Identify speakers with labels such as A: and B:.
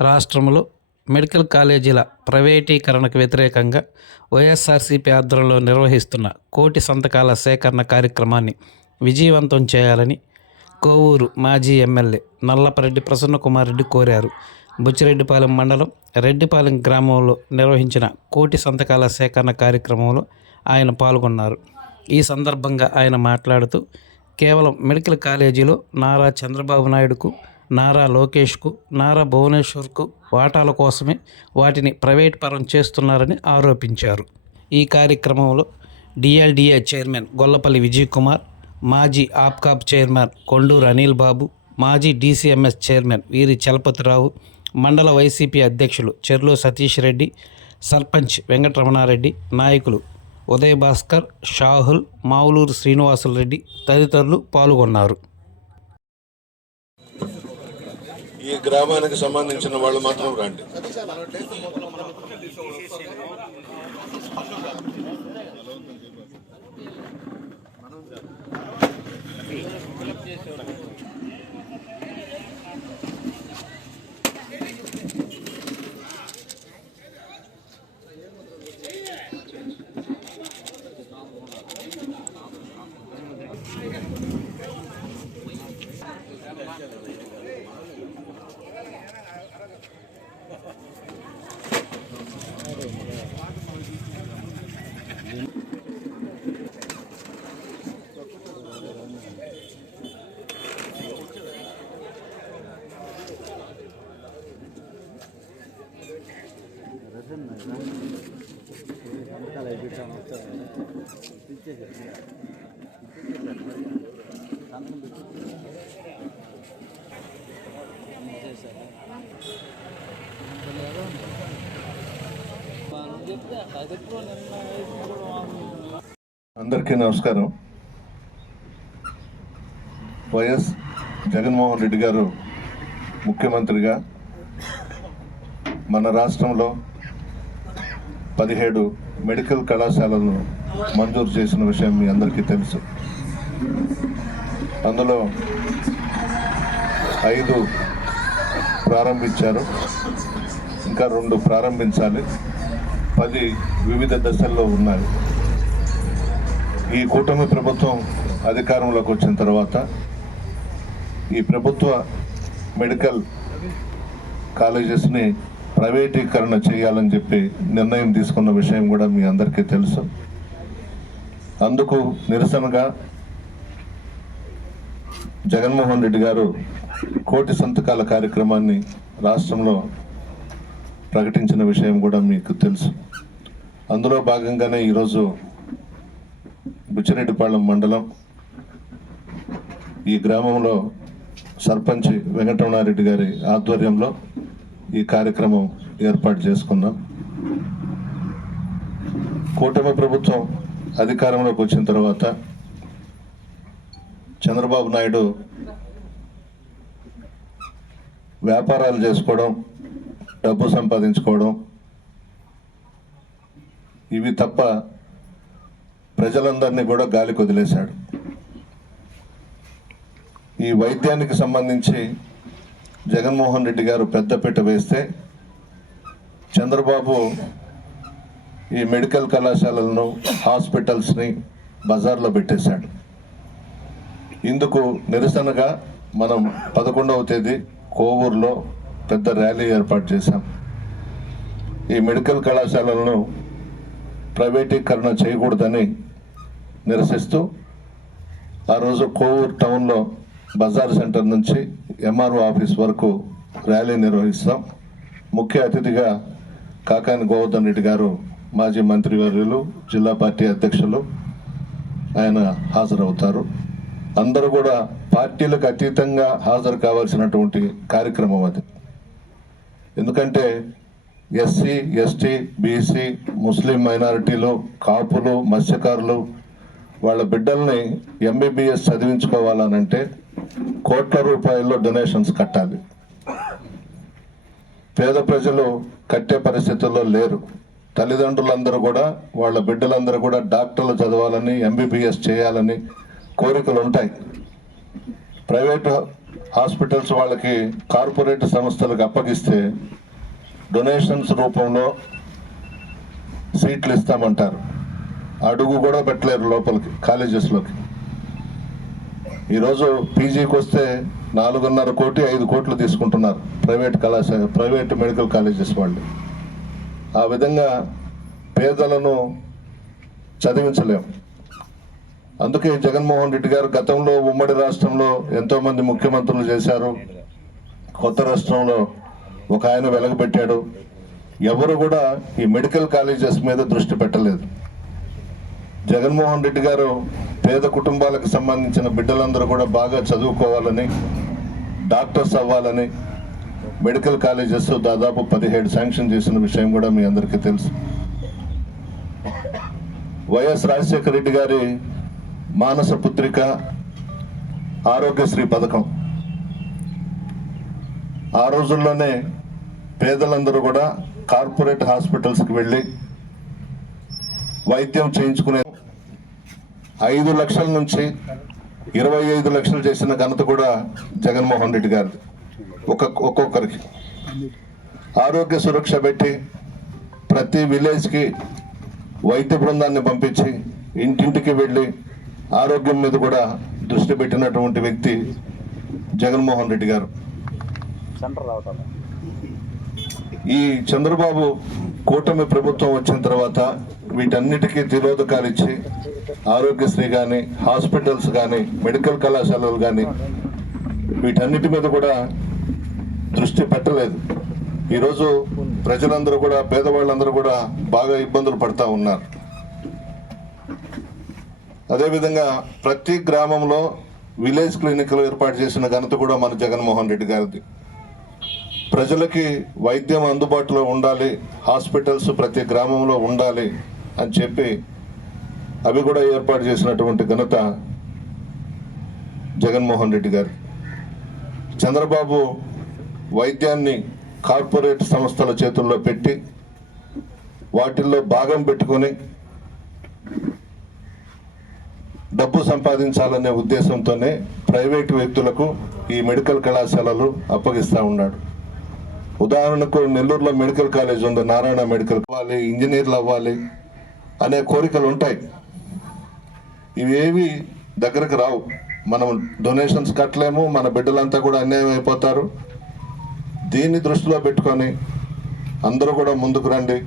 A: రాష్ట్రంలో మెడికల్ కాలేజీల ప్రైవేటీకరణకు వ్యతిరేకంగా వైఎస్ఆర్సీపీ ఆధ్వర్యంలో నిర్వహిస్తున్న కోటి సంతకాల సేకరణ కార్యక్రమాన్ని విజయవంతం చేయాలని కోవూరు మాజీ ఎమ్మెల్యే నల్లపరెడ్డి ప్రసన్నకుమార్ రెడ్డి కోరారు. బుచ్చిరెడ్డిపాలెం మండలం రెడ్డిపాలెం గ్రామంలో నిర్వహించిన కోటి సంతకాల సేకరణ కార్యక్రమంలో ఆయన పాల్గొన్నారు. ఈ సందర్భంగా ఆయన మాట్లాడుతూ కేవలం మెడికల్ కాలేజీలో నారా చంద్రబాబు నాయుడుకు నారా లోకేష్కు నారా భువనేశ్వర్కు వాటాల కోసమే వాటిని ప్రైవేట్ పరం చేస్తున్నారని ఆరోపించారు. ఈ కార్యక్రమంలో డిఎల్డిఏ చైర్మన్ గొల్లపల్లి విజయ్ కుమార్ మాజీ ఆప్కాబ్ చైర్మన్ కొండూరు అనిల్ బాబు మాజీ డీసీఎంఎస్ చైర్మన్ వీరి చలపతిరావు మండల వైసీపీ అధ్యక్షులు చెర్లో సతీష్ రెడ్డి సర్పంచ్ వెంకటరమణారెడ్డి నాయకులు ఉదయ్ భాస్కర్ షాహుల్ మావులూరు శ్రీనివాసులు రెడ్డి తదితరులు పాల్గొన్నారు.
B: ఈ గ్రామానికి సంబంధించిన వాళ్ళు మాత్రం రండి. అందరికీ నమస్కారం. వైఎస్ జగన్మోహన్ రెడ్డి గారు ముఖ్యమంత్రిగా మన రాష్ట్రంలో పదిహేడు మెడికల్ కళాశాలను మంజూరు చేసిన విషయం మీ అందరికీ తెలుసు. అందులో ఐదు ప్రారంభించారు. ఇంకా రెండు ప్రారంభించాలి. పది వివిధ దశల్లో ఉన్నాయి. ఈ కూటమి ప్రభుత్వం అధికారంలోకి వచ్చిన తర్వాత ఈ ప్రభుత్వ మెడికల్ కాలేజెస్ని ప్రైవేటీకరణ చేయాలని చెప్పి నిర్ణయం తీసుకున్న విషయం కూడా మీ అందరికీ తెలుసు. అందుకు నిరసనగా జగన్మోహన్ రెడ్డి గారు కోటి సంతకాల కార్యక్రమాన్ని రాష్ట్రంలో ప్రకటించిన విషయం కూడా మీకు తెలుసు. అందులో భాగంగానే ఈరోజు బుచ్చిరెడ్డిపాళెం మండలం ఈ గ్రామంలో సర్పంచ్ వెంకటరమణారెడ్డి గారి ఆధ్వర్యంలో ఈ కార్యక్రమం ఏర్పాటు చేసుకున్నాం. కూటమి ప్రభుత్వం అధికారంలోకి వచ్చిన తర్వాత చంద్రబాబు నాయుడు వ్యాపారాలు చేసుకోవడం డబ్బు సంపాదించుకోవడం ఇవి తప్ప ప్రజలందరినీ కూడా గాలి వదిలేశాడు ఈ వైద్యానికి సంబంధించి జగన్మోహన్ రెడ్డి గారు పెద్దపీట వేస్తే చంద్రబాబు ఈ మెడికల్ కళాశాలలను హాస్పిటల్స్ని బజార్లో పెట్టేశాడు. ఇందుకు నిరసనగా మనం పదకొండవ తేదీ కోవూరులో పెద్ద ర్యాలీ ఏర్పాటు చేశాం. ఈ మెడికల్ కళాశాలలను ప్రైవేటీకరణ చేయకూడదని నిరసిస్తూ ఆ రోజు కోవూరు టౌన్లో బజార్ సెంటర్ నుంచి ఎంఆర్ఓ ఆఫీస్ వరకు ర్యాలీ నిర్వహిస్తాం. ముఖ్య అతిథిగా కాకాని గోవర్ధన్ రెడ్డి గారు మాజీ మంత్రివర్యులు జిల్లా పార్టీ అధ్యక్షులు ఆయన హాజరవుతారు. అందరూ కూడా పార్టీలకు అతీతంగా హాజరు కావాల్సినటువంటి కార్యక్రమం అది. ఎందుకంటే ఎస్సీ ఎస్టీ బీసీ ముస్లిం మైనారిటీలు కాపులు మత్స్యకారులు వాళ్ళ బిడ్డల్ని ఎంబీబీఎస్ చదివించుకోవాలనంటే కోట్ల రూపాయల్లో డొనేషన్స్ కట్టాలి. పేద ప్రజలు కట్టే పరిస్థితుల్లో లేరు. తల్లిదండ్రులందరూ కూడా వాళ్ళ బిడ్డలందరూ కూడా డాక్టర్లు చదవాలని ఎంబీబీఎస్ చేయాలని కోరికలు ఉంటాయి ప్రైవేటు హాస్పిటల్స్ వాళ్ళకి కార్పొరేట్ సంస్థలకు అప్పగిస్తే డొనేషన్స్ రూపంలో సీట్లు ఇస్తామంటారు. అడుగు కూడా పెట్టలేరు లోపలికి కాలేజెస్లోకి. ఈరోజు పీజీకి వస్తే నాలుగున్నర కోటి ఐదు కోట్లు తీసుకుంటున్నారు ప్రైవేట్ కళాశాల ప్రైవేట్ మెడికల్ కాలేజెస్ వాళ్ళు. ఆ విధంగా పేదలను చదివించలేం. అందుకే జగన్మోహన్ రెడ్డి గారు గతంలో ఉమ్మడి రాష్ట్రంలో ఎంతోమంది ముఖ్యమంత్రులు చేశారు. కొత్త రాష్ట్రంలో ఒక ఆయన వెలగబెట్టాడు. ఎవరు కూడా ఈ మెడికల్ కాలేజెస్ మీద దృష్టి పెట్టలేదు. జగన్మోహన్ రెడ్డి గారు పేద కుటుంబాలకు సంబంధించిన బిడ్డలందరూ కూడా బాగా చదువుకోవాలని డాక్టర్స్ అవ్వాలని మెడికల్ కాలేజెస్ దాదాపు పదిహేడు శాంక్షన్ చేసిన విషయం కూడా మీ అందరికీ తెలుసు. వైఎస్ రాజశేఖర రెడ్డి గారి మానస పుత్రిక ఆరోగ్యశ్రీ పథకం. ఆ రోజుల్లోనే పేదలందరూ కూడా కార్పొరేట్ హాస్పిటల్స్కి వెళ్ళి వైద్యం చేయించుకునే ఐదు లక్షల నుంచి ఇరవై ఐదు లక్షలు చేసిన ఘనత కూడా జగన్మోహన్ రెడ్డి గారిది. ఒక ఒక్కొక్కరికి. ఆరోగ్య సురక్ష పెట్టి ప్రతి విలేజ్కి వైద్య బృందాన్ని పంపించి ఇంటింటికి వెళ్ళి ఆరోగ్యం మీద కూడా దృష్టి పెట్టినటువంటి వ్యక్తి జగన్మోహన్ రెడ్డి గారు. ఈ చంద్రబాబు కూటమి ప్రభుత్వం వచ్చిన తర్వాత వీటన్నిటికీ తిరోధకాలు ఇచ్చి ఆరోగ్యశ్రీ కానీ హాస్పిటల్స్ కానీ మెడికల్ కళాశాలలు కానీ వీటన్నిటి మీద కూడా దృష్టి పెట్టలేదు. ఈరోజు ప్రజలందరూ కూడా పేదవాళ్ళందరూ కూడా బాగా ఇబ్బందులు పడతా ఉన్నారు. అదేవిధంగా ప్రతి గ్రామంలో విలేజ్ క్లినిక్లు ఏర్పాటు చేసిన ఘనత కూడా మన జగన్మోహన్ రెడ్డి గారిది. ప్రజలకి వైద్యం అందుబాటులో ఉండాలి హాస్పిటల్స్ ప్రతి గ్రామంలో ఉండాలి అని చెప్పి అవి కూడా ఏర్పాటు చేసినటువంటి ఘనత జగన్మోహన్ రెడ్డి గారు. చంద్రబాబు వైద్యాన్ని కార్పొరేట్ సంస్థల చేతుల్లో పెట్టి వాటిల్లో భాగం పెట్టుకొని డబ్బు సంపాదించాలనే ఉద్దేశంతోనే ప్రైవేటు వ్యక్తులకు ఈ మెడికల్ కళాశాలలు అప్పగిస్తూ ఉన్నాడు. ఉదాహరణకు నెల్లూరులో మెడికల్ కాలేజ్ ఉంది నారాయణ మెడికల్ అవ్వాలి ఇంజనీర్లు అవ్వాలి అనే కోరికలు ఉంటాయి. ఇవేవి దగ్గరకు రావు. మనం డొనేషన్స్ కట్టలేము మన బిడ్డలంతా కూడా అన్యాయం అయిపోతారు. దీన్ని దృష్టిలో పెట్టుకొని అందరూ కూడా ముందుకు రండి.